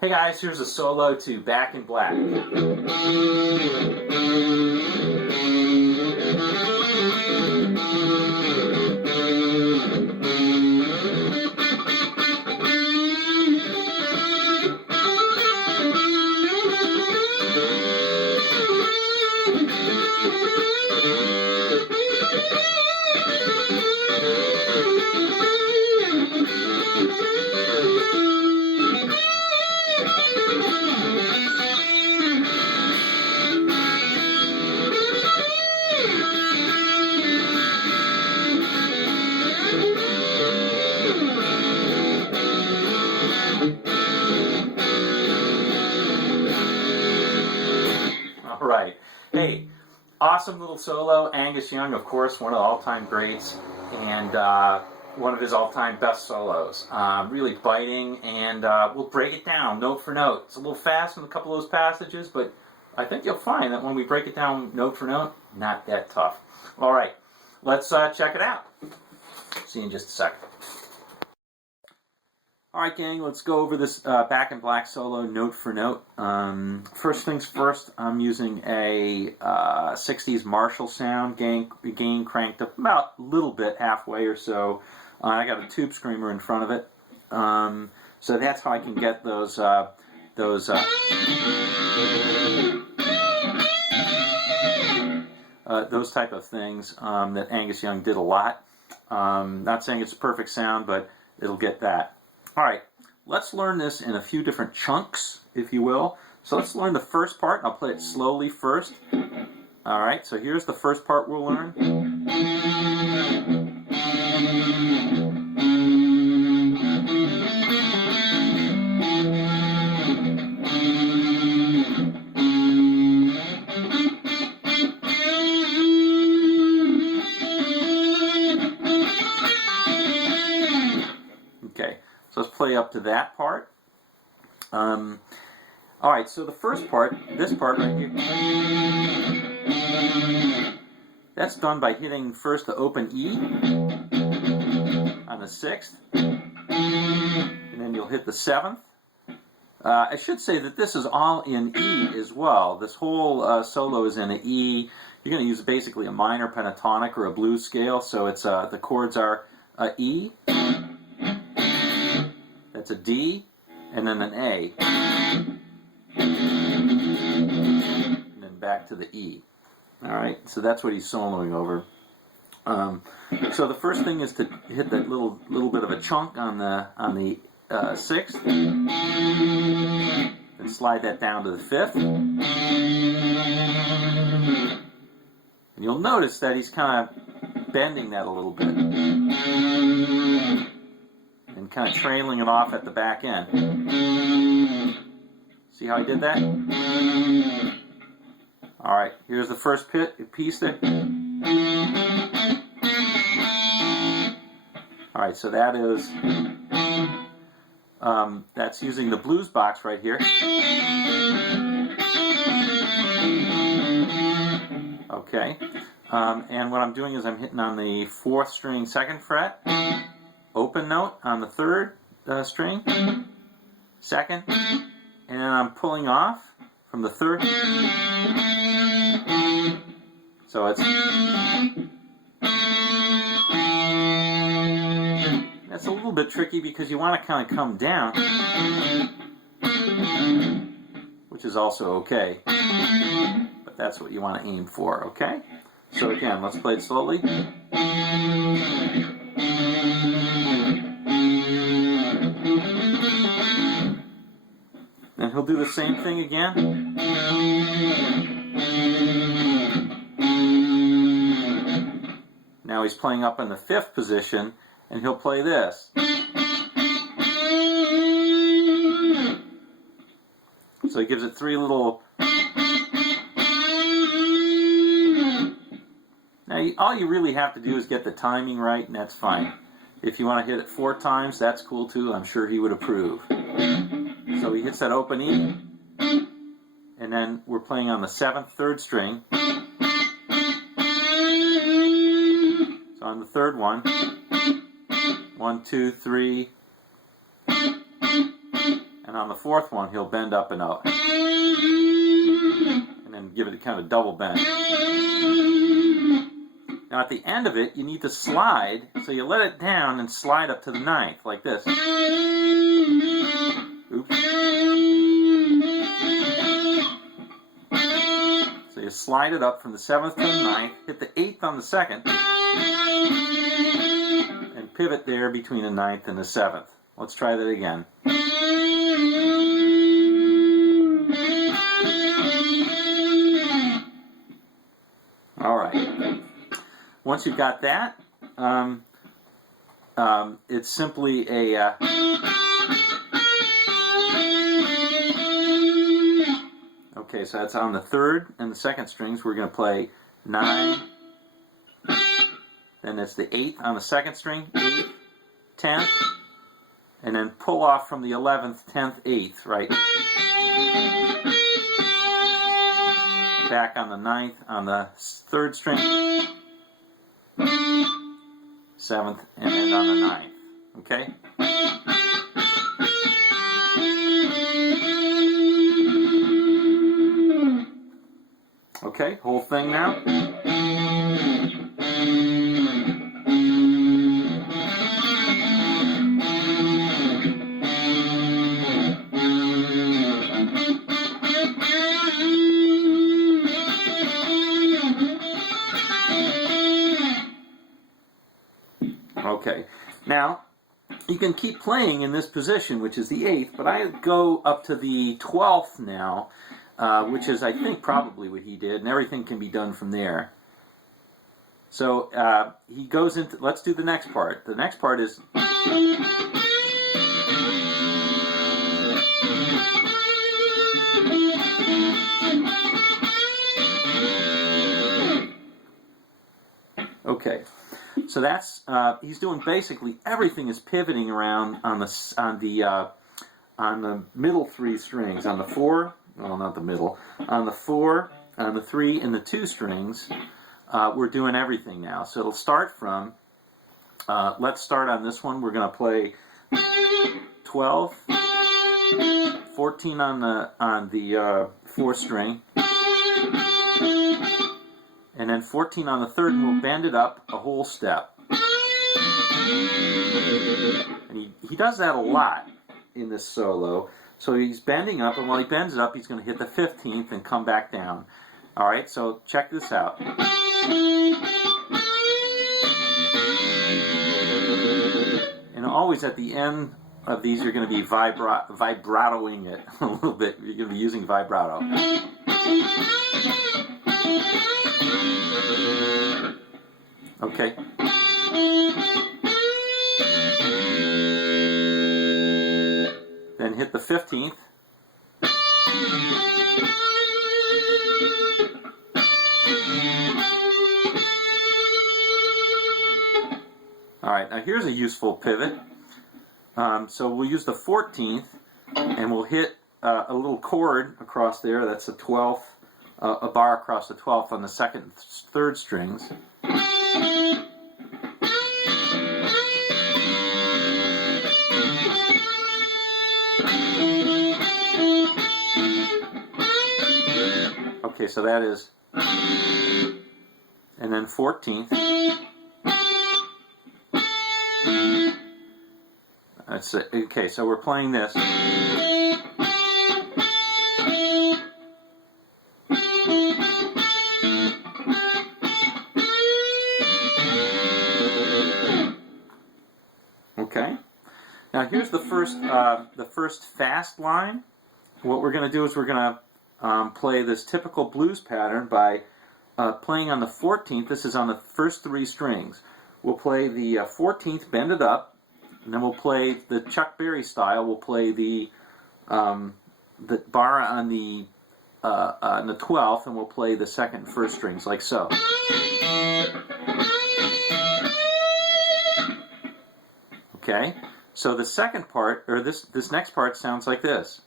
Hey guys, here's a solo to Back in Black. All right. Hey, awesome little solo. Angus Young, of course, one of the all-time greats, and one of his all-time best solos. Really biting, and we'll break it down note for note. It's a little fast in a couple of those passages, but I think you'll find that when we break it down note for note, not that tough. All right, let's check it out. See you in just a second. All right, gang, let's go over this Back in Black solo note for note. First things first, I'm using a 60s Marshall sound, gain cranked up about a little bit, halfway or so. I got a tube screamer in front of it, so that's how I can get those type of things that Angus Young did a lot. Not saying it's a perfect sound, but it'll get that. All right, let's learn this in a few different chunks, if you will. So let's learn the first part. I'll play it slowly first. All right, so here's the first part we'll learn. Okay. So let's play up to that part. All right, so the first part, this part right here, that's done by hitting first the open E on the 6th, and then you'll hit the 7th. I should say that this is all in E as well. This whole solo is in an E. You're going to use basically a minor pentatonic or a blues scale, so it's the chords are E. It's a D, and then an A, and then back to the E. All right, so that's what he's soloing over. So the first thing is to hit that little bit of a chunk on the 6th, and slide that down to the 5th. And you'll notice that he's kind of bending that a little bit, and kind of trailing it off at the back end. See how I did that? All right, here's the first piece there. All right, so that is, that's using the blues box right here. Okay, and what I'm doing is I'm hitting on the 4th string, 2nd fret, open note on the 3rd string, 2nd, and then I'm pulling off from the 3rd. So it's, that's a little bit tricky because you want to kind of come down, which is also okay, but that's what you want to aim for, okay? So again, let's play it slowly. And he'll do the same thing again. Now he's playing up in the 5th position, and he'll play this. So he gives it 3 little... Now, all you really have to do is get the timing right, and that's fine. If you want to hit it 4 times, that's cool too. I'm sure he would approve. So he hits that open E, and then we're playing on the 7th, 3rd string. So on the 3rd one, 1, 2, 3. And on the fourth one, he'll bend up and out. And then give it a kind of double bend. Now at the end of it, you need to slide, so you let it down and slide up to the ninth, like this. Oops. So you slide it up from the 7th to the ninth, hit the 8th on the 2nd, and pivot there between the 9th and the 7th. Let's try that again. All right. Once you've got that, it's simply a... Okay, so that's on the 3rd and the 2nd strings. We're going to play 9. Then it's the 8th on the 2nd string, 8th, 10th, and then pull off from the 11th, 10th, 8th, right? Back on the 9th on the 3rd string, 7th, and end on the 9th. Okay? Okay, whole thing now. Okay, now you can keep playing in this position, which is the 8th, but I go up to the 12th now, which is, I think, probably what he did, and everything can be done from there. So he goes into, let's do the next part. The next part is... Okay, so that's he's doing basically everything is pivoting around on the middle 3 strings, on the 4, well, not the middle, on the 4, on the 3, and the 2 strings. We're doing everything now. So it'll start from. Let's start on this one. We're going to play 12, 14 on the 4th string. And then 14 on the 3rd, and we'll bend it up a whole step. And he does that a lot in this solo. So he's bending up, and while he bends it up, he's going to hit the 15th and come back down. All right, so check this out. And always at the end of these, you're going to be vibratoing it a little bit. You're going to be using vibrato. Okay. Then hit the 15th. All right, now here's a useful pivot. So we'll use the 14th, and we'll hit a little chord across there. That's the 12th, a bar across the 12th on the 2nd and 3rd strings. Okay, so that is, and then 14th. That's it. Okay, so we're playing this. Okay. Now here's the first fast line. What we're going to do is we're going to play this typical blues pattern by playing on the 14th. This is on the first 3 strings. We'll play the 14th, bend it up, and then we'll play the Chuck Berry style. We'll play the bar on the 12th, and we'll play the 2nd and 1st strings like so. Okay. So the second part, or this next part, sounds like this.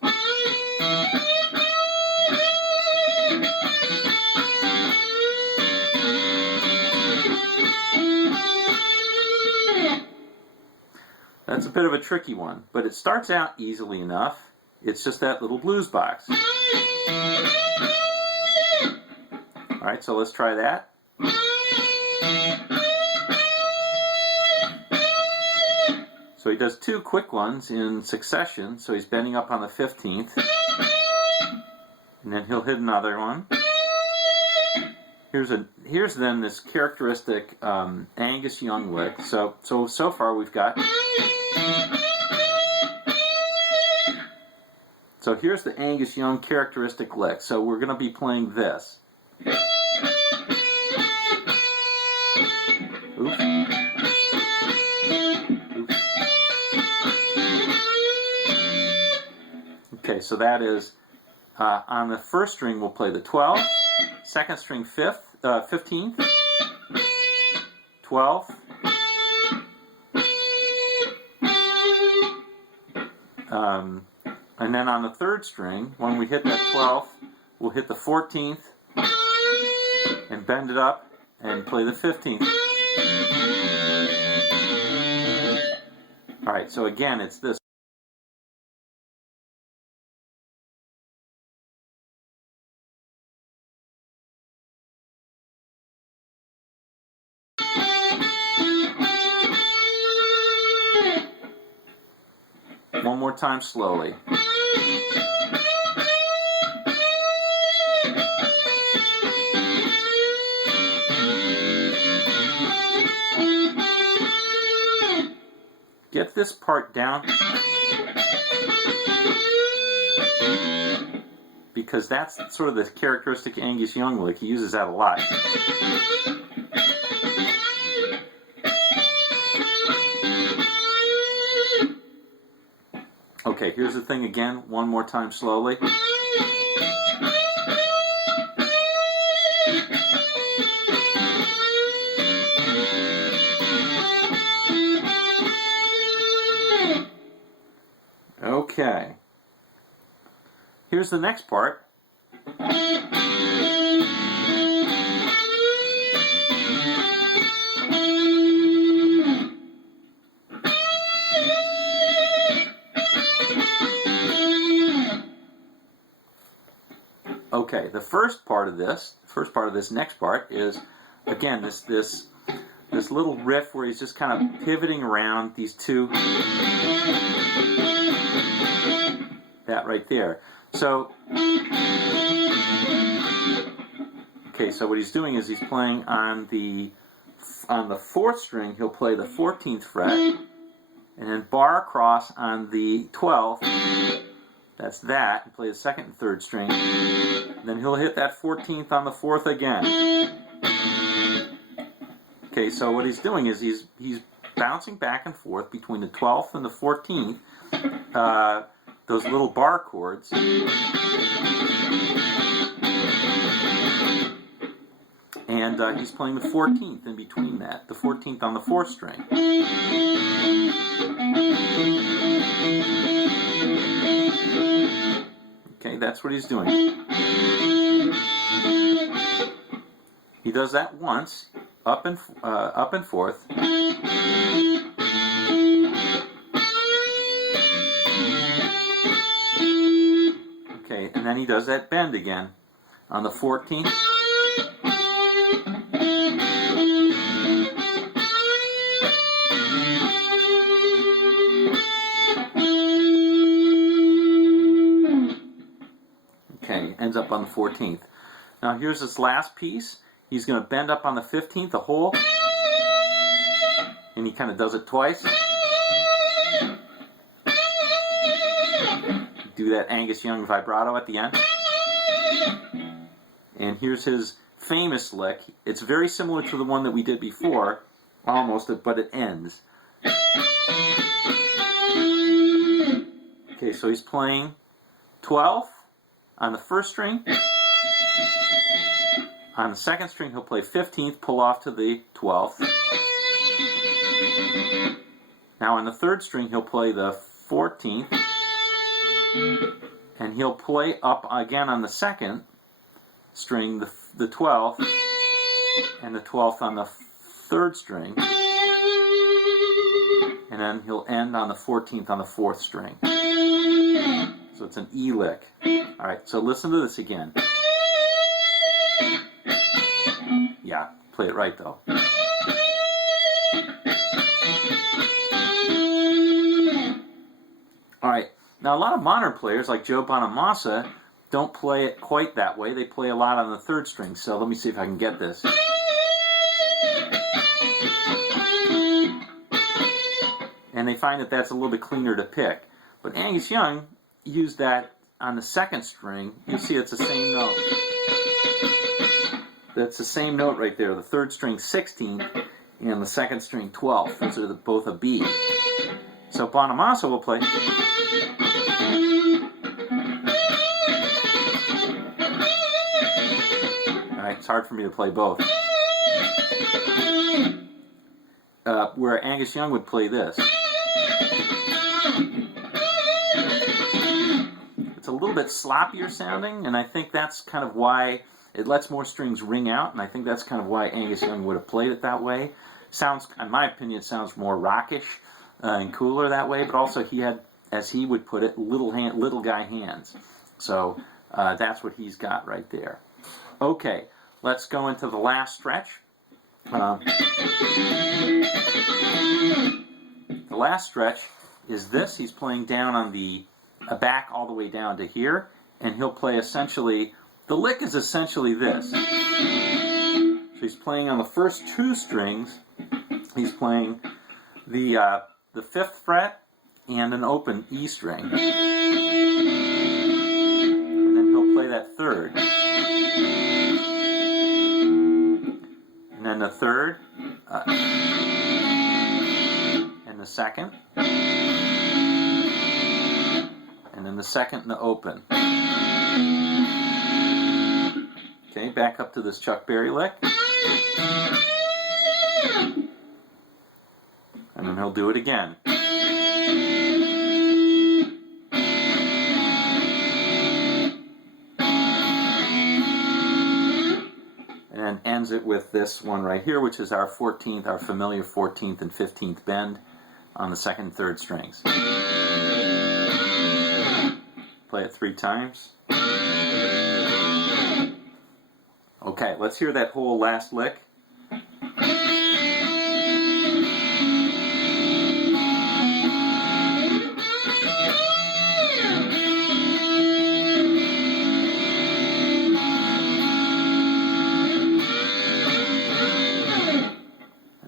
That's a bit of a tricky one, but it starts out easily enough. It's just that little blues box. All right, so let's try that. So he does two quick ones in succession, so he's bending up on the 15th, and then he'll hit another one. Here's then this characteristic Angus Young lick. So far we've got. So here's the Angus Young characteristic lick. So we're going to be playing this. Oops. Oops. Okay, so that is on the first string we'll play the 12th, second string 15th, 12th, and then on the third string, when we hit that 12th, we'll hit the 14th and bend it up and play the 15th. All right, so again, it's this. One more time slowly. Get this part down because that's sort of the characteristic Angus Young lick. He uses that a lot. Okay, here's the thing again, one more time slowly. Okay. Here's the next part. Okay, the first part of this next part is, again, this little riff where he's just kind of pivoting around these two, that right there. So, okay, so what he's doing is he's playing on the 4th string, he'll play the 14th fret, and then bar across on the 12th, that's that, and play the 2nd and 3rd string, then he'll hit that 14th on the 4th again. Okay, so what he's doing is he's bouncing back and forth between the 12th and the 14th, those little bar chords. And he's playing the 14th in between that, the 14th on the 4th string. Okay, that's what he's doing. He does that once, up and forth. Okay, and then he does that bend again on the 14th. Okay, ends up on the 14th. Now here's this last piece. He's going to bend up on the 15th, a whole, and he kind of does it twice. Do that Angus Young vibrato at the end. And here's his famous lick. It's very similar to the one that we did before, almost, but it ends. Okay, so he's playing 12th on the 1st string. On the 2nd string, he'll play 15th, pull off to the 12th. Now on the 3rd string, he'll play the 14th. And he'll play up again on the 2nd string, the 12th, and the 12th on the 3rd string. And and then he'll end on the 14th on the 4th string. So it's an E lick. All right, so listen to this again. Yeah, play it right though. All right, now a lot of modern players like Joe Bonamassa don't play it quite that way. They play a lot on the 3rd string, so let me see if I can get this. And they find that that's a little bit cleaner to pick. But Angus Young used that on the 2nd string. You'll see it's the same note. That's the same note right there. The 3rd string 16th and the 2nd string 12th. Those are both a B. So Bonamassa will play. Alright, it's hard for me to play both. Where Angus Young would play this. It's a little bit sloppier sounding, and I think that's kind of why it lets more strings ring out, and I think that's kind of why Angus Young would have played it that way. Sounds, in my opinion, it sounds more rockish and cooler that way, but also he had, as he would put it, little guy hands. So that's what he's got right there. Okay, let's go into the last stretch. The last stretch is this. He's playing down on the back all the way down to here, and he'll play essentially, the lick is essentially this. So he's playing on the first 2 strings. He's playing the 5th fret and an open E string. And then he'll play that 3rd. And then the 3rd, and the 2nd, and then the 2nd and the open. Okay, back up to this Chuck Berry lick. And then he'll do it again. And ends it with this one right here, which is our 14th, our familiar 14th and 15th bend on the 2nd and 3rd strings. Play it 3 times. Okay, let's hear that whole last lick.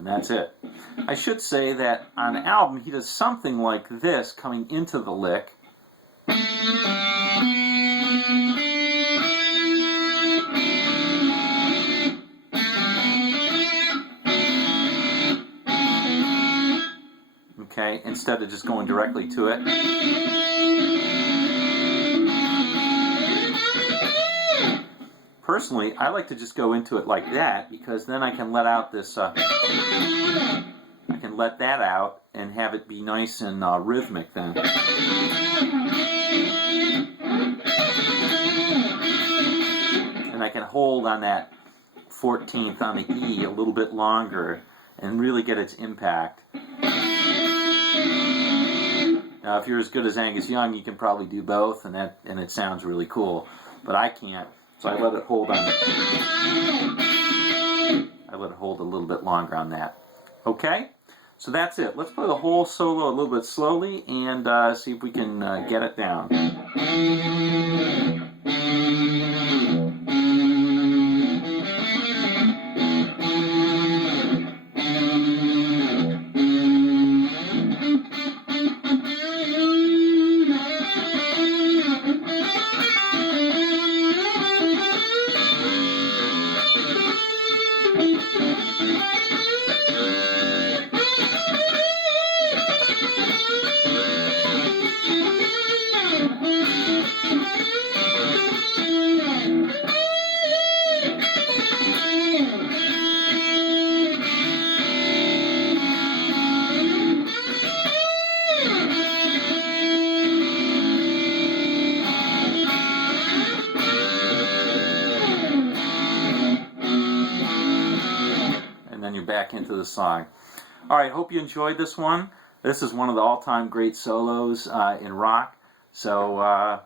That's it. I should say that on the album he does something like this coming into the lick. Okay, instead of just going directly to it. Personally, I like to just go into it like that, because then I can let out this, I can let that out and have it be nice and rhythmic then. And I can hold on that 14th on the E a little bit longer and really get its impact. Now, if you're as good as Angus Young, you can probably do both, and it sounds really cool. But I can't. So I let it hold on. I let it hold a little bit longer on that. Okay? So that's it. Let's play the whole solo a little bit slowly and see if we can get it down. Back into the song. Alright, hope you enjoyed this one. This is one of the all-time great solos in rock. So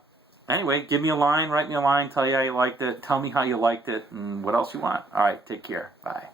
anyway, give me a line, write me a line, tell me how you liked it, and what else you want. All right, take care. Bye.